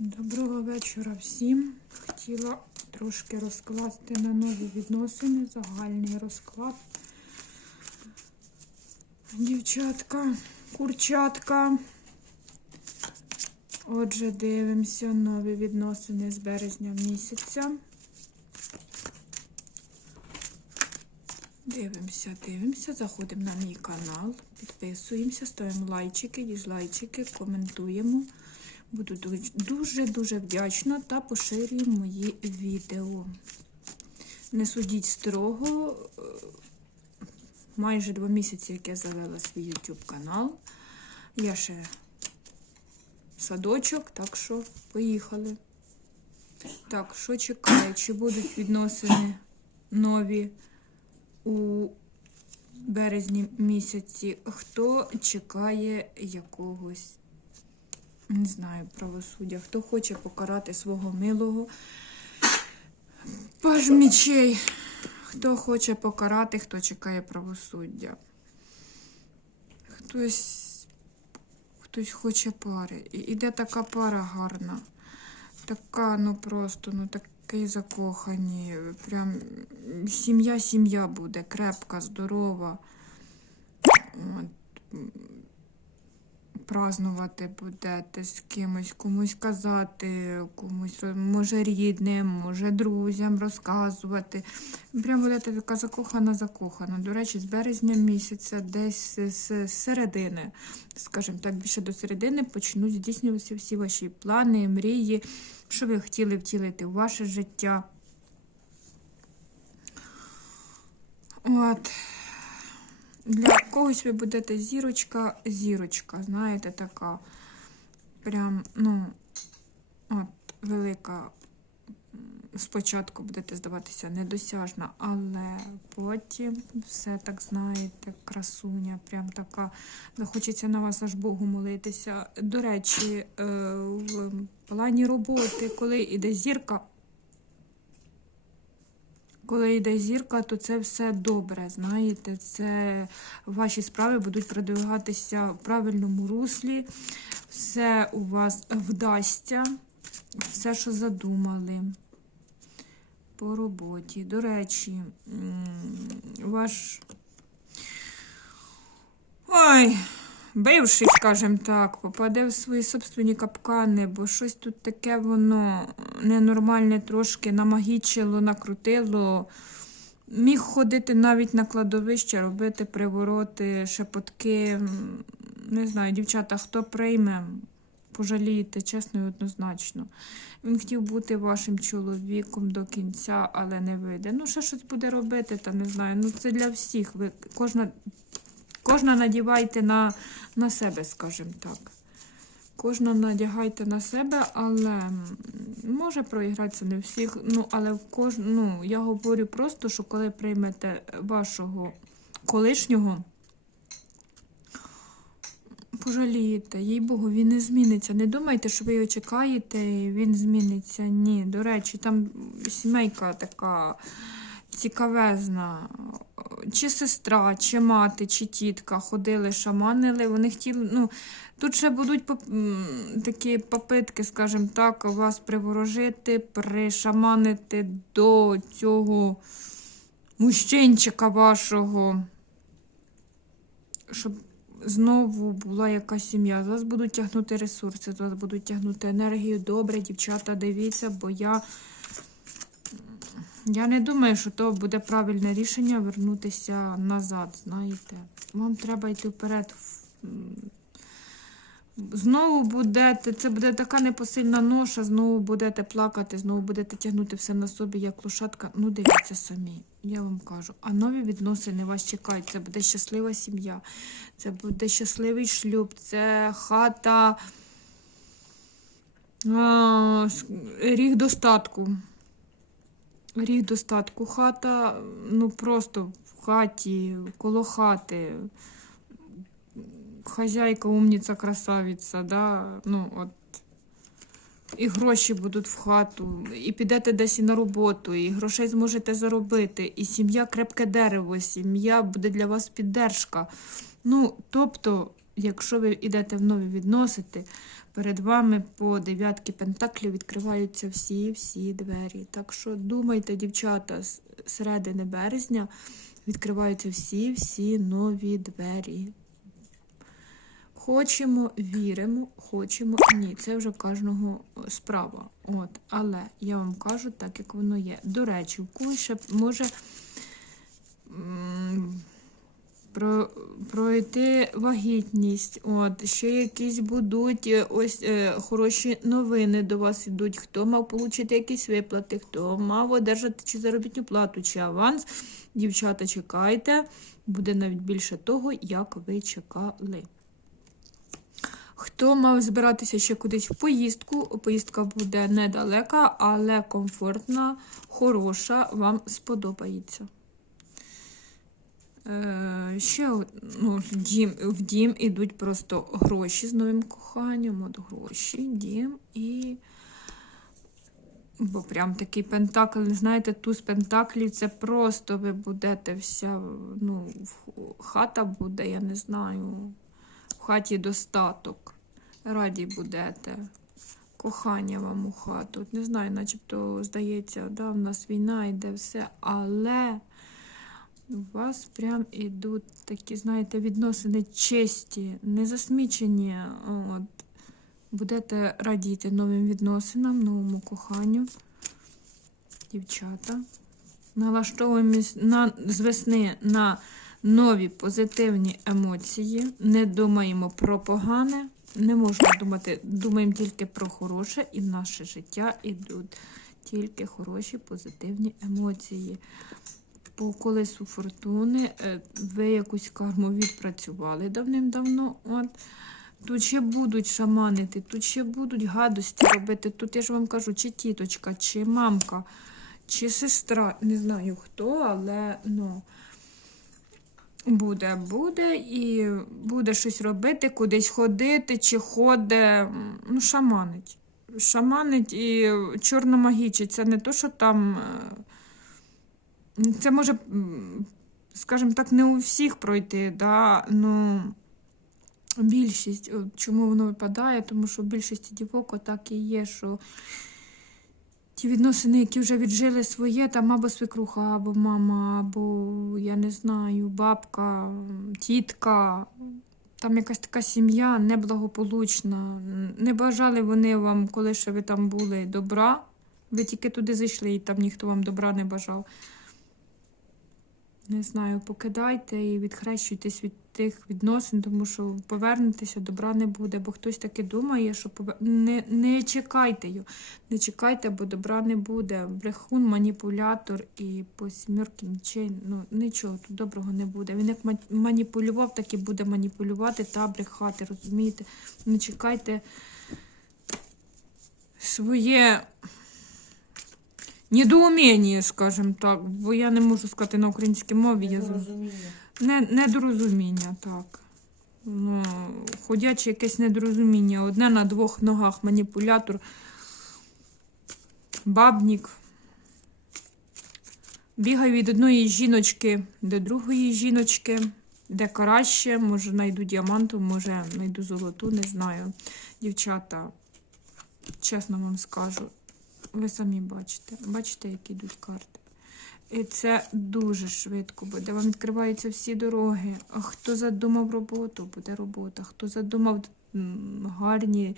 Доброго вечора всім. Хотіла трошки розкласти на нові відносини, загальний розклад. Дівчатка, курчатка. Отже, дивимося нові відносини з березня місяця. Дивимося, дивимося, заходимо на мій канал, підписуємося, ставимо лайчики, дізлайчики, коментуємо. Буду дуже-дуже вдячна та поширюю мої відео. Не судіть строго. е, Майже два місяці, як я завела свій YouTube канал. Я ще садочок, так що поїхали. Так, що чекає? Чи будуть відносини нові у березні місяці? Хто чекає якогось? Не знаю, правосуддя. Хто хоче покарати свого милого паж мічей. Хто хоче покарати, хто чекає правосуддя. Хтось, хтось хоче пари. І іде така пара гарна. Така, ну просто, ну такі закохані. Прям сім'я-сім'я буде, крепка, здорова. От празнувати будете з кимось, комусь казати, комусь може рідним, може друзям розказувати. Прям будете така закохана, закохана. До речі, з березня місяця, десь з середини, скажімо так, більше до середини почнуть здійснюватися всі ваші плани, мрії, що ви хотіли втілити в ваше життя. От. Для когось ви будете зірочка, зірочка, знаєте, така. Прям, ну, от, велика. Спочатку будете здаватися недосяжна, але потім все так знаєте, красуня, прям така. Захочеться на вас аж Богу молитися. До речі, е, в плані роботи, коли йде зірка, коли йде зірка, то це все добре. Знаєте, це ваші справи будуть продвигатися в правильному руслі, все у вас вдасться, все, що задумали по роботі. До речі, ваш. Ой, бивший, скажімо так, попаде в свої собственні капкани, бо щось тут таке воно ненормальне трошки намагічило, накрутило. Міг ходити навіть на кладовище, робити привороти, шепотки. Не знаю, дівчата, хто прийме, пожалієте, чесно і однозначно. Він хотів бути вашим чоловіком до кінця, але не вийде. Ну, ще щось буде робити, та не знаю. Ну, це для всіх. Ви кожна, кожна надівайте на, на себе, скажімо так. Кожна надягайте на себе, але може проігратися не всіх. Ну, але в кож... ну, я говорю просто, що коли приймете вашого колишнього, пожалієте, їй Богу, він не зміниться. Не думайте, що ви його чекаєте, і він зміниться. Ні. До речі, там сімейка така цікавезна. Чи сестра, чи мати, чи тітка ходили, шаманили. Вони хотіли. ну, Тут ще будуть поп- такі попитки, скажімо так, вас приворожити, пришаманити до цього мужчинчика вашого, щоб знову була якась сім'я. З вас будуть тягнути ресурси, з вас будуть тягнути енергію. Добре, дівчата, дивіться, бо я. Я не думаю, що то буде правильне рішення вернутися назад, знаєте. Вам треба йти вперед. Знову будете, це буде така непосильна ноша, знову будете плакати, знову будете тягнути все на собі, як лошадка. Ну, дивіться самі, я вам кажу. А нові відносини вас чекають. Це буде щаслива сім'я, це буде щасливий шлюб, це хата, а, ріг достатку. Ріг достатку. Хата, ну просто в хаті, коло хати. Хазяйка, умниця, красавиця, да? ну от. І гроші будуть в хату, і підете десь і на роботу, і грошей зможете заробити, і сім'я крепке дерево, сім'я буде для вас піддержка. Ну, тобто, якщо ви йдете в нові відносити, Перед вами по дев'ятки пентаклів відкриваються всі-всі двері. Так що думайте, дівчата, з середини березня відкриваються всі-всі нові двері. Хочемо, віримо, хочемо, ні. Це вже кожного справа. От. Але я вам кажу так, як воно є. До речі, в ще може про, пройти вагітність. От, ще якісь будуть е, ось е, хороші новини до вас ідуть. Хто мав отримати якісь виплати, хто мав одержати чи заробітну плату, чи аванс. Дівчата, чекайте, буде навіть більше того, як ви чекали. Хто мав збиратися ще кудись в поїздку, поїздка буде недалека, але комфортна, хороша, вам сподобається. Е, ще ну, дім, в дім ідуть просто гроші з новим коханням. От гроші, дім і. Бо прям такий пентакль, знаєте, туз пентаклів це просто ви будете вся, ну, хата буде, я не знаю, в хаті достаток. Раді будете. Кохання вам у хату. Не знаю, начебто, здається, да, в нас війна йде все, але у вас прям ідуть такі, знаєте, відносини честі, незасмічені. От. Будете радіти новим відносинам, новому коханню. Дівчата. Налаштовуємось на, з весни на нові позитивні емоції. Не думаємо про погане. Не можна думати, думаємо тільки про хороше, і в наше життя йдуть тільки хороші позитивні емоції. По колесу фортуни е, ви якусь карму відпрацювали давним-давно. От. Тут ще будуть шаманити, тут ще будуть гадості робити. Тут я ж вам кажу, чи тіточка, чи мамка, чи сестра. Не знаю хто, але ну, буде, буде і буде щось робити, кудись ходити, чи ходить, ну, шаманить. Шаманить і чорномагічить. Це не то, що там. Це може, скажімо так, не у всіх пройти, да? ну. Більшість, чому воно випадає, тому що в більшості дівок так і є, що ті відносини, які вже віджили своє, там або свекруха, або мама, або я не знаю, бабка, тітка. Там якась така сім'я неблагополучна. Не бажали вони вам, коли ще ви там були, добра. Ви тільки туди зайшли, і там ніхто вам добра не бажав. Не знаю, покидайте і відхрещуйтесь від тих відносин, тому що повернетеся, добра не буде, бо хтось таки думає, що повер... не, не чекайте його, не чекайте, бо добра не буде. Брехун, маніпулятор і по сімерки нічей, ну нічого тут доброго не буде. Він як маніпулював, так і буде маніпулювати та брехати, розумієте? Не чекайте своє недоуміння, скажімо так, бо я не можу сказати на українській мові. Я з- не, недорозуміння, так. Ну, ходяче якесь недорозуміння. Одне на двох ногах маніпулятор, бабнік. Бігаю від одної жіночки до другої жіночки, де краще, може знайду діаманту, може знайду золоту, не знаю. Дівчата, чесно вам скажу, ви самі бачите. Бачите, які йдуть карти. І це дуже швидко буде. Вам відкриваються всі дороги. А хто задумав роботу, буде робота. Хто задумав гарні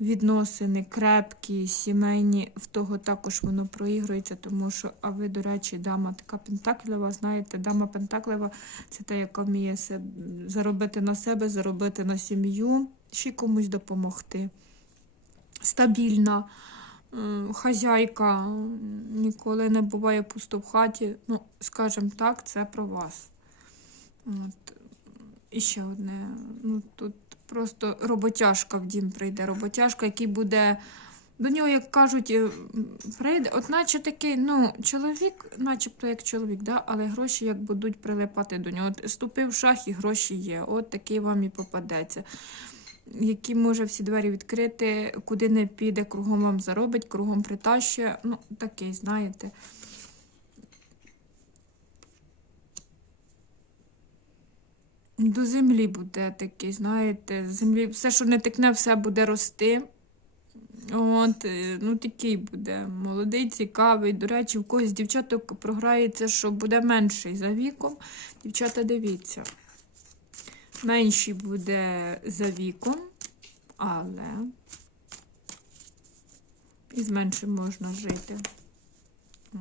відносини, крепкі, сімейні, в того також воно проігрується, тому що, а ви, до речі, дама така пентаклева, знаєте, дама пентаклева це та, яка вміє заробити на себе, заробити на сім'ю, ще комусь допомогти. Стабільна хазяйка, ніколи не буває пусто в хаті. Ну, скажімо так, це про вас. От. І ще одне. Ну, тут просто роботяжка в дім прийде. Роботяжка, який буде. До нього, як кажуть, е, прийде, от наче такий, ну, чоловік, начебто як чоловік, да? але гроші як будуть прилипати до нього. От ступив в шах і гроші є. От такий вам і попадеться який може всі двері відкрити, куди не піде, кругом вам заробить, кругом притащує. Ну, такий, знаєте. до землі буде такий, знаєте, землі, все, що не тикне, все буде рости. От, е, ну такий буде молодий, цікавий. До речі, в когось дівчаток програється, що буде менший за віком. Дівчата, дивіться. Менший буде за віком, але і з меншим можна жити. От.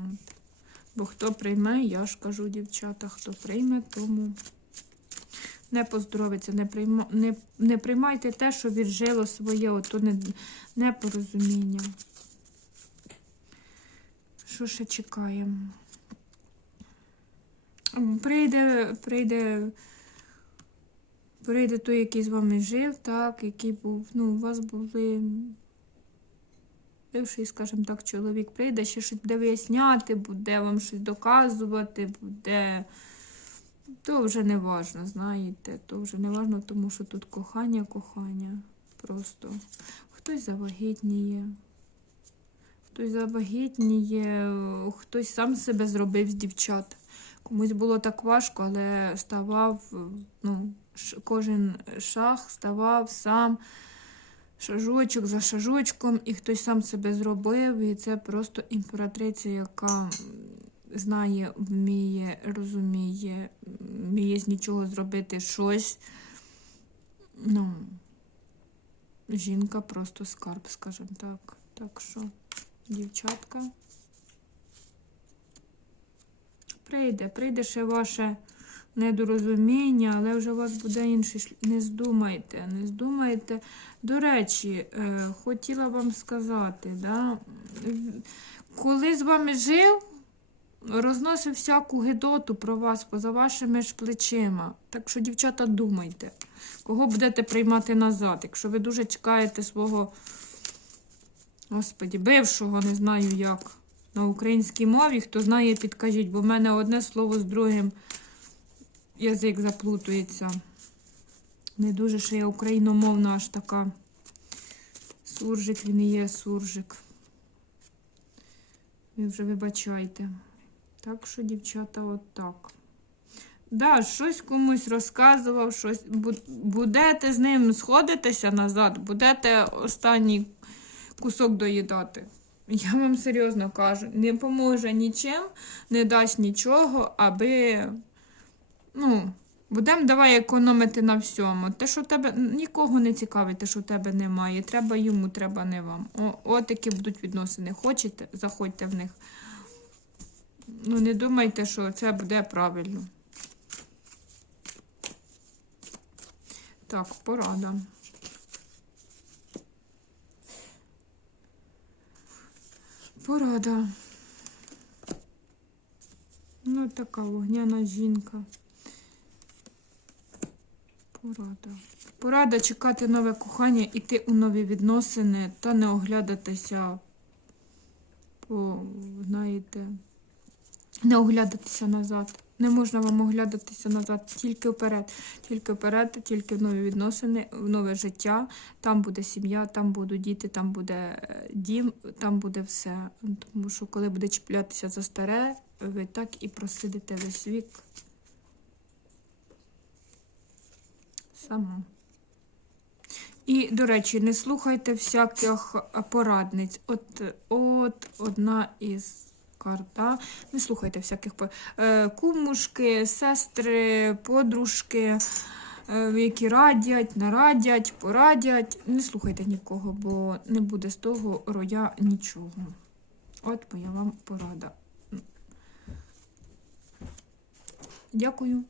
Бо хто прийме, я ж кажу, дівчата, хто прийме, тому не поздоровиться, не, прийма, не, не приймайте те, що віджило своє, ото не, непорозуміння. Що ще чекаємо? Прийде, прийде, прийде той, який з вами жив, так, який був, ну, у вас були бивший, скажімо так, чоловік прийде, ще щось буде виясняти, буде вам щось доказувати, буде. То вже не важно, знаєте, то вже не важно, тому що тут кохання, кохання. Просто хтось завагітніє, хтось завагітніє, хтось сам себе зробив з дівчат. Комусь було так важко, але ставав, ну, кожен шаг ставав сам шажочок за шажочком, і хтось сам себе зробив, і це просто імператриця, яка знає, вміє, розуміє, вміє з нічого зробити щось. Ну, жінка просто скарб, скажімо так. Так що, дівчатка. Прийде, прийде ще ваше недорозуміння, але вже у вас буде інший шлях. Не здумайте, не здумайте. До речі, е, хотіла вам сказати, да, коли з вами жив, розносив всяку гидоту про вас поза вашими ж плечима. Так що, дівчата, думайте, кого будете приймати назад, якщо ви дуже чекаєте свого, господі, бившого, не знаю як, на українській мові, хто знає, підкажіть, бо в мене одне слово з другим язик заплутується. Не дуже ще я україномовна аж така. Суржик, він і є суржик. Ви вже вибачайте. Так що, дівчата, от. Да, щось комусь розказував, щось будете з ним сходитися назад, будете останній кусок доїдати. Я вам серйозно кажу, не поможе нічим, не дасть нічого, аби. Ну, будемо давай економити на всьому. Те, що тебе нікого не цікавить, те, що в тебе немає. Треба йому, треба не вам. О, от такі будуть відносини. Хочете, заходьте в них. Ну, не думайте, що це буде правильно. Так, порада. Порада. Ну, така вогняна жінка. Порада. Порада чекати нове кохання, іти у нові відносини та не оглядатися по, знаєте, не оглядатися назад. Не можна вам оглядатися назад, тільки вперед, тільки вперед, тільки в нові відносини, в нове життя. Там буде сім'я, там будуть діти, там буде е, дім, там буде все. Тому що коли буде чіплятися за старе, ви так і просидите весь вік. Сама. І, до речі, не слухайте всяких порадниць. От, от одна із карт. да? Не слухайте всяких е, кумушки, сестри, подружки, е, які радять, нарадять, порадять. Не слухайте нікого, бо не буде з того роя нічого. От моя вам порада. Дякую.